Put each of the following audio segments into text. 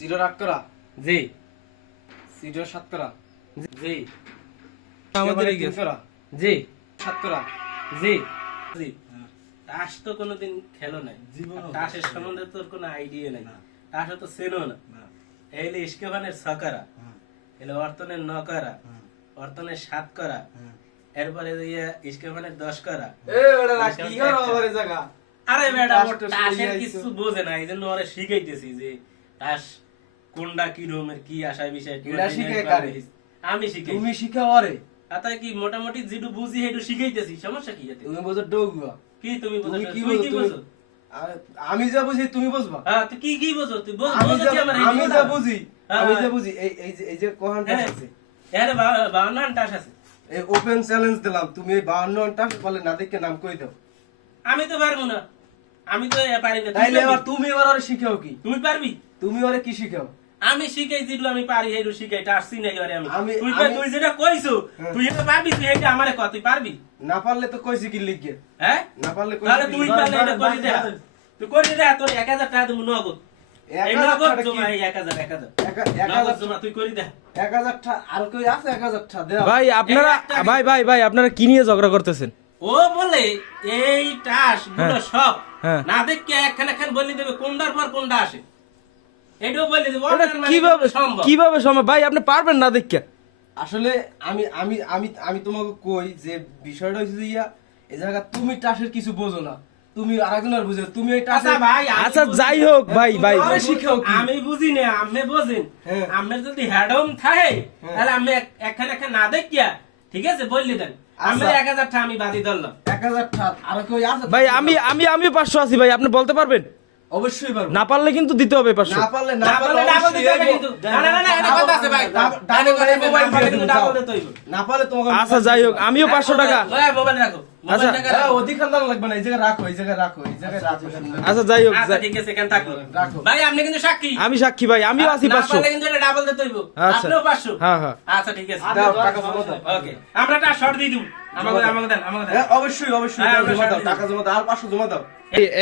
Zero রাগ করা, জি zero সাত করা, জি আমাদের তিন করা, জি সাত করা। জি জি তাস তো কোনোদিন খেলো নাই, জীবনেও তাসের খেলো নাই। সম্বন্ধে তোর কোনো আইডিয়া নাই, না। তাসও তো চেনো না। এলে ইস্কেফানের ছকরা, এলে অর্তনের নকরা, অর্তনের সাত করা, এরপরে ইস্কেফানের 10 করা। এ বেটা কি হলো আমার এই জায়গা? আরে বেটা তাস ওর তো তাসের শিখাইছো। কিছু বোঝে না, এই জন্য ওরে শিখাইতেছি যে তাস কোনটা কি রকমের কি আশায় বিষয় এটা শিখায় কারে? আমি শিখাই। তুমি শিখাও আরে, তাই কি মোটামুটি যেটু বুঝি সেটু শিখাইতেছি, সমস্যা কি এতে? তুমি বোঝো ডৌগুয়া। কি তুমি বোঝো? তুমি কি তুই বোঝো? কি তুমি- বোঝো? আমি যা বুঝি তুমি বুঝবা। হ্যাঁ তুই কি কি বোঝো? তুই বোঝো আমি বোঝো যা কি আমার আমি যা বুঝি, হ্যাঁ। আমি যা বুঝি এই যে কোহানটা হ্যাঁ। আছে, এর 52 টাস আছে। এই ওপেন চ্যালেঞ্জ দিলাম, তুমি এই 52টা বলে না দেখে নাম কই দাও। আমি তো পারবো না, আমি তো পারি না। তুই তাইলে পারবি? এবার তুমি এবার ওরে শিখাও কি? তুই পারবি? তুমি ওরে কি শিখাও? আমি শিখাই যেগুলো আমি পারি হেডু শিখাই, টাস চিনাই এবারে আমি। আমি- তুই আমি- তুই যেটা কইছো হ্যাঁ। তুই এটা পারবি, তুই এটা আমারে কর, তুই পারবি? না পারলে তো কইছি কি লিখে, হ্যাঁ না পারলে তাহলে তুই পারলে এটা বাস, করি দে। বাস। তুই করি দে, তোর 1000 টাকা দেবো নগদ। এই নগদ জমা, এই 1000 নগদ জমা তুই করি দে। 1000টা আর কই আছে? 1000টা দেও। ভাই আপনারা এই একটা- ভাই আপনারা কি নিয়ে ঝগড়া করতেছেন? ও বলে এই টাস গুলো হ্যাঁ। সব হ্যাঁ। না দেখে একখান বলে দেবে কোনটার পর কোনটা আসে, এটাও বলে দেবে। এটা ওটার মানে কিভাবে সম্ভব? কিভাবে সম্ভব ভাই? আপনি পারবেন না দেখিয়া? আসলে আমি আমি আমি আমি তোমাকে কই যে বিষয়টা হইছে যে এই জায়গা তুমি টাসের কিছু বোঝো না, তুমি আরেকজনের বুঝো, তুমি এই আচ্ছা টাসের ভাই, আমি আচ্ছা বুঝি যাই না। হোক ভাই ভাই আরে শিখাও কি? আমি বুঝি না, আমি বুঝিন। হ্যাঁ। আমি যদি হেডম থাকে হ্যাঁ। তাহলে আমি একখান না দেখিয়া ঠিক আছে বললি দেন। আমি আচ্ছা। 1000 টাকা আমি বাদি ধরলাম। 1000টা আর কই আছে? ভাই আমি 500 আছি ভাই, আপনি বলতে পারবেন? অবশ্যই পারবো। না পারলে কিন্তু দিতে হবে 500। না পারলে না বললে না বলতে অবশ্যই হবে আইবো। কিন্তু। না না না এটা কথা আছে ভাই। ডাবল ডাবল মোবাইল মোবাইল দিয়ে কিন্তু দিবো, ডাবল যাও। দিতে হইব। না পারলে তোমাকে আচ্ছা যাই হোক, আমিও 500 টাকা। হ্যাঁ মোবাইল রাখো। মোবাইল আচ্ছা। টাকা হ্যাঁ রাখো। অধিকার দাম লাগবে না, এই জায়গায় রাখো, এই জায়গায় রাখো, এই জায়গায় রাখো। আচ্ছা যাই হোক আচ্ছা ঠিক আছে, এখানে থাকো। রাখো। ভাই আপনি কিন্তু সাক্ষী। আমি সাক্ষী ভাই, আমিও আছি না 500। পারলে কিন্তু এটা ডাবল দিতে হইব। আচ্ছা। আপনিও 500। হ্যাঁ হ্যাঁ আচ্ছা ঠিক আছে। দাও, টাকা জমা দাও। ওকে আমরা একটা শর্ট দিয়ে দিব। আমাকে দেন। হ্যাঁ অবশ্যই অবশ্যই, হ্যাঁ, দাও, আমরা জমা দাও, সাথে টাকা জমা দাও, আর 500 জমা দাও।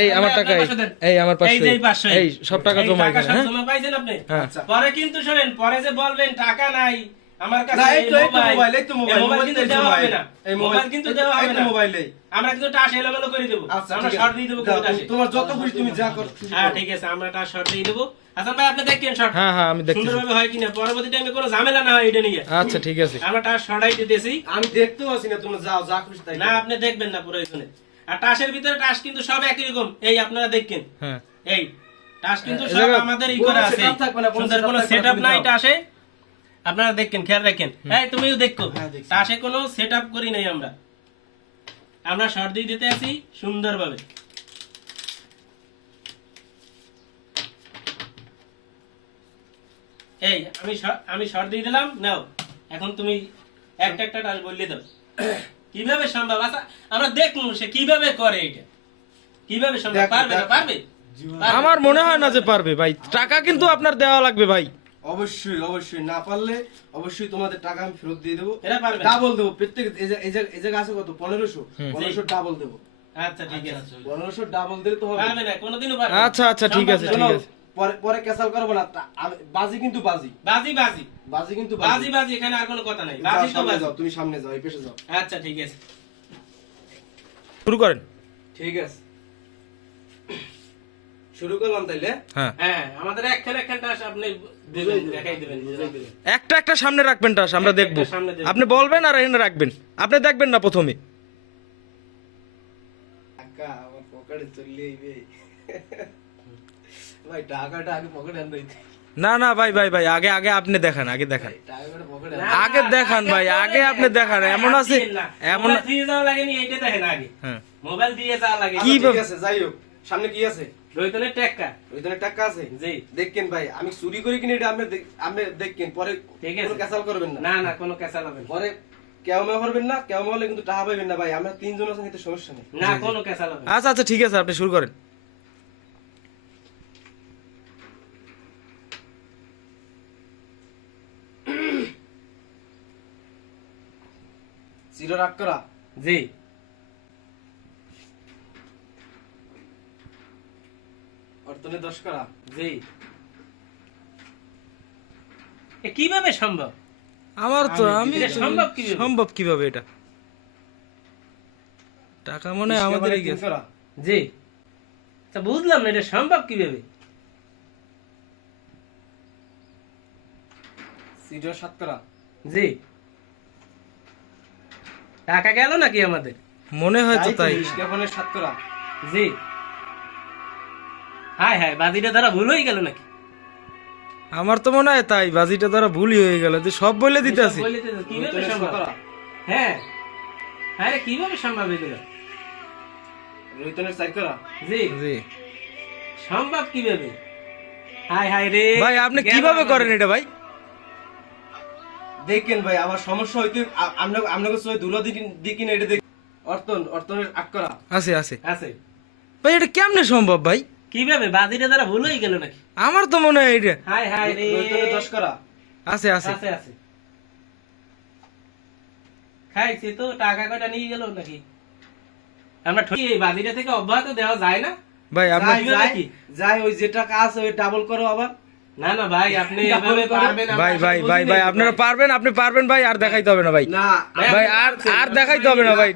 এই আমার টাকা, আপনার 500 দেন। এই আমার 500, এই যে এই 500, এই সব টাকা এই জমা টাকা এখানে, সব হ্যাঁ জমা পাইছেন আপনি? হ্যাঁ। আচ্ছা। পরে কিন্তু শুনেন, পরে যে বলবেন টাকা নাই আমার কাছে, না, এই তো এই মোবাইল, এই তো মোবাইল, মোবাইল কিন্তু এই দেওয়া মোবাইল, হবে না। এই মোবাইল কিন্তু দেওয়া এই হবে তো না। মোবাইলেই। আমরা কিন্তু টাস এলোমেলো করে দেবো। আচ্ছা, আমরা ঠিক শর্ট আছে। দিয়ে দেবো দাও, কিন্তু টাসে। তোমার যত খুশি তুমি যা করো খুশি হ্যাঁ করো। ঠিক আছে, আমরা টাস শর্ট দিয়ে দেবো। হাসান ভাই আপনি দেখেন শর্ট হ্যাঁ হ্যাঁ আমি দেখতেছি। সুন্দরভাবে হয় কিনা, পরবর্তী টাইমে কোনো ঝামেলা না হয় এটা নিয়ে। আচ্ছা ঠিক আছে। আমরা টাস শর্টাই দিতেছি। আমি দেখতেও আছি না, তোমরা যাও, যা খুশি তাই না করো। আপনি দেখবেন না পুরো এখানে। আর টাসের ভিতরে টাস কিন্তু সব একই রকম, এই আপনারা দেখেন। হ্যাঁ এই টাস কিন্তু এই সব জায়গা- আমাদের ই কোনো করা আছে, setup থাকবে না, কোনো সুন্দর কোনো setup থাকবে না, সেটআপ তুমি নাই যাও। টাসে। আপনারা দেখেন, খেয়াল রাখেন। এই তুমিও দেখো, হ্যাঁ, দেখছি। টাসে কোনো সেটআপ করি নাই আমরা। আমরা শর্ট দিয়ে দিতে আছি সুন্দরভাবে। এই আমি শর্ট দিয়ে দিলাম, নাও এখন তুমি একটা একটা টাস বললে দাও। কিভাবে সম্ভব? আচ্ছা আমরা দেখুন সে কিভাবে করে এটা, কিভাবে সম্ভব। দেখো, পারবে না? দেখো। পারবে? পারবে। আমার মনে হয় না যে পারবে ভাই, টাকা কিন্তু আপনার দেওয়া লাগবে ভাই। অবশ্যই অবশ্যই, না পারলে অবশ্যই তোমাদের টাকা আমি ফেরত দিয়ে দেবো, এরা পারবে না। ডাবল দেবো। প্রত্যেক এই জায়গা আছে কত? 1500 ডাবল দেবো। আচ্ছা ঠিক আছে। 1500 ডাবল দিলে তো হবে। পারবে না, কোনোদিনও পারবে না। আচ্ছা আচ্ছা ঠিক আছে সম্ভব ঠিক না। আছে। পরে পরে ক্যাসাল করবো না, বাজি কিন্তু বাজি, বাজি বাজি বাজি কিন্তু বাজি বাজি, এখানে আর কোনো কথা নাই। যাও, বাজি তো সামনে বাজি। যাও, তুমি সামনে যাও, এই পেশে যাও। আচ্ছা ঠিক আছে। শুরু করেন। ঠিক আছে, শুরু করলাম তাইলে। হ্যাঁ হ্যাঁ আমাদের একখান টাস আপনি দেবেন, দেখাই দেবেন, বুঝাই দেবেন। একটা একটা সামনে রাখবেন টাস, আমরা একটা দেখবো। একটা সামনে দেবেন। আপনি বলবেন আর এখানে রাখবেন, আপনি দেখবেন না প্রথমে। টাকা আমার পকেটে চলে আইবে। ভাই টাকাটা আগে পকেটে আনতে হইতে। না না ভাই ভাই ভাই, আগে আগে আপনি দেখান, আগে দেখান। টাকাটা পকেটে না, আগে দেখান ভাই, টাকা আগে বলে আপনি দেখেন, দেখান। টাকা এমন আছে দিয়েন না। এমন মোবাইল দিয়ে যাওয়া লাগেনি, এইটা দেখেন আগে। হ্যাঁ মোবাইল দিয়ে যাওয়া লাগে। কি ঠিক আছে, যাই হোক, সামনে কি আছে? রোহিতনের টেক্কা। ওইখানে টাকা আছে। জি দেখেন ভাই, আমি চুরি করে কিনে এটা আপনি দেখেন, পরে ঠিক কোনো আছে। ক্যাসাল করবেন না। না না কোনো ক্যাসাল হবে না। পরে কেমন করবেন না, কেমন হলে কিন্তু টাকা পাইবেন না ভাই। আমরা তিনজন আছেন, এতে সমস্যা নেই। না কোনো ক্যাসাল হবে না। আচ্ছা আচ্ছা ঠিক আছে, আপনি শুরু করেন। জিরো রাগ করা, জি অর্থনে 10 করা, জি এ কিভাবে সম্ভব? আমার তো আমি এটা সম্ভব কিভাবে? সম্ভব কিভাবে এটা? টাকা মনে হয় আমাদের তিন করা। জি, তা বুঝলাম না এটা সম্ভব কিভাবে। সিডর 7 করা। জি, টাকা গেল নাকি আমাদের? মনে হয় তো তাই। ইস্কাপনের 7 করা। জি, হায় হায়, বাজিটা দ্বারা ভুল হয়ে গেল নাকি? আমার তো মনে হয় তাই, বাজিটা দ্বারা ভুলই হয়ে গেল, যে সব বলে দিতে আছি। বলে দিতে- কিভাবে রুইতনের 6 সম্ভব? করা। হ্যাঁ, আরে কিভাবে সম্ভব এগুলো? রুইতনের 4 করা। জি, জি সম্ভব কিভাবে? হায় হায় রে ভাই, আপনি গেল কিভাবে আমাদের। করেন এটা ভাই? দেখেন ভাই আমার সমস্যা হইতে আপনাকে সই দুলো দিকিন এটা দেখ। অর্তনের 8 করা। আছে আছে আছে ভাই, এটা কেমনে সম্ভব ভাই? কিভাবে? বাজিটা দ্বারা ভুল হয়ে গেল নাকি? আমার তো মনে হয় এটা হায় হায় রে রুইতনের 10 করা। আছে আছে আছে আছে খাইছে তো, টাকা কয়টা নিয়ে গেল নাকি? আমরা ঠিক এই বাজিটা থেকে অব্যাহত দেওয়া যায় না? ভাই আপনার যাই, কিভাবে যাই, কি? যাই, ওই যে টাকা আছে ওই ডাবল করো আবার। না না ভাই, আপনি ডাবল এভাবে করো। পারবেন? আমরা ভাই আসলে ভাই বুঝি ভাই নাই ভাই তো আপনারা পারবেন, আপনি পারবেন ভাই, আর দেখাইতে হবে না ভাই। না ভাই আর দেখাইতে হবে না ভাই।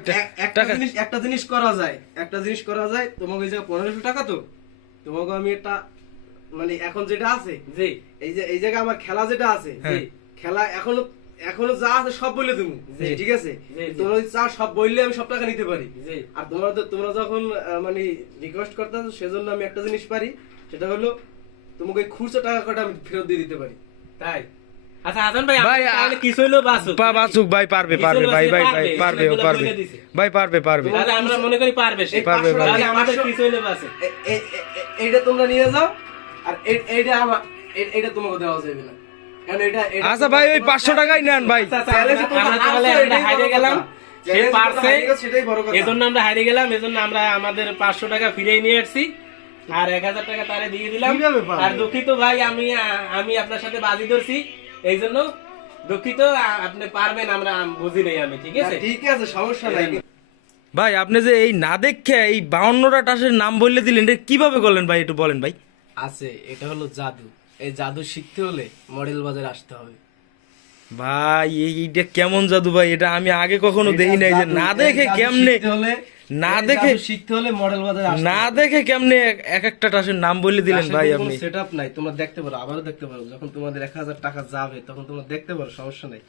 টাকা একটা জিনিস করা যায়, তোমাকে এই যে 1500 টাকা তো তোমাকে আমি একটা মানে এখন যেটা আছে জি এই জায়গায় আমার খেলা যেটা আছে হ্যাঁ। খেলা এখনো যা আছে সব বললে তুমি জি। ঠিক আছে জি, জি। তোমরা যদি চাও সব বললে আমি সব টাকা নিতে পারি জি আর তোমরা যখন মানে রিকোয়েস্ট করতে সেজন্য আমি একটা জিনিস পারি, সেটা হলো তোমাকে ওই খুচরো টাকা কটা আমি ফেরত দিয়ে দিতে পারি। তাই। আচ্ছা হাসান ভাই, ভাই, আপনি তাহলে কিছু হইলো বাসুক। বাসুক ভাই, পারবে পারবে ভাই ভাই ভাই পারবে ও পারবে ভাই, পারবে পারবে। তাহলে আমরা মনে করি পারবে সে। এই পারবে, 500 তাহলে টাকা- আমাদের 500 কিছু হইলো বাসুক। এইটা তোমরা নিয়ে যাও আর এইটা আমার এইটা তোমাকে দেওয়া যাবে না, কারণ এটা আচ্ছা ভাই, ওই 500 টাকাই নেন ভাই। আচ্ছা, আচ্ছা, চ্যালেঞ্জে তোমরা আমরা তাহলে হারছো, আমরা এটাই হারিয়ে বড় গেলাম, কথা। সে চ্যালেঞ্জে তোমরা পারছে, হারিয়ে গেছো, সেটাই বড় কথা। এজন্য আমরা হারিয়ে গেলাম, এজন্য আমরা আমাদের 500 টাকা ফিরিয়ে নিয়ে আসছি আর 1000 টাকা তারে দিয়ে দিলাম। কিভাবে পারবে? আর দুঃখিত ভাই, আমি আপনার সাথে বাজি ধরছি, এই জন্য দুঃখিত। আপনি পারবেন, আমরা বুঝি নাই আমি, ঠিক আছে? ঠিক আছে, সমস্যা নাই। ভাই আপনি যে এই না দেখে এই 52টা টাসের নাম বললে দিলেন, এটা কিভাবে করলেন ভাই, একটু বলেন ভাই। আছে, এটা হলো জাদু। এই জাদু শিখতে হলে মডেল বাজারে আসতে হবে। ভাই এইটা কেমন জাদু ভাই, এটা আমি আগে কখনো দেখি নাই, যে না দেখে কেমনে না দেখে- শিখতে হলে মডেল বাজারে আসতে না দেখে কেমনে এক একটা টাসের নাম বললে দিলেন ভাই আপনি। সেটআপ নাই, তোমরা দেখতে পারো, আবারও দেখতে পারো, যখন তোমাদের 1000 টাকা যাবে তখন তোমরা দেখতে পারো, সমস্যা নাই।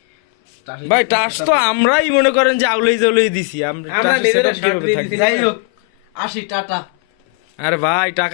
ভাই টাস তো আমরাই মনে করেন যে আউলেই জাউলেই দিছি, আমরা টাসের নিজেরা setup শর্ট কিভাবে দিয়ে থাকবে? দিছি। যাই হোক, আসি, টাটা। আরে ভাই টাকা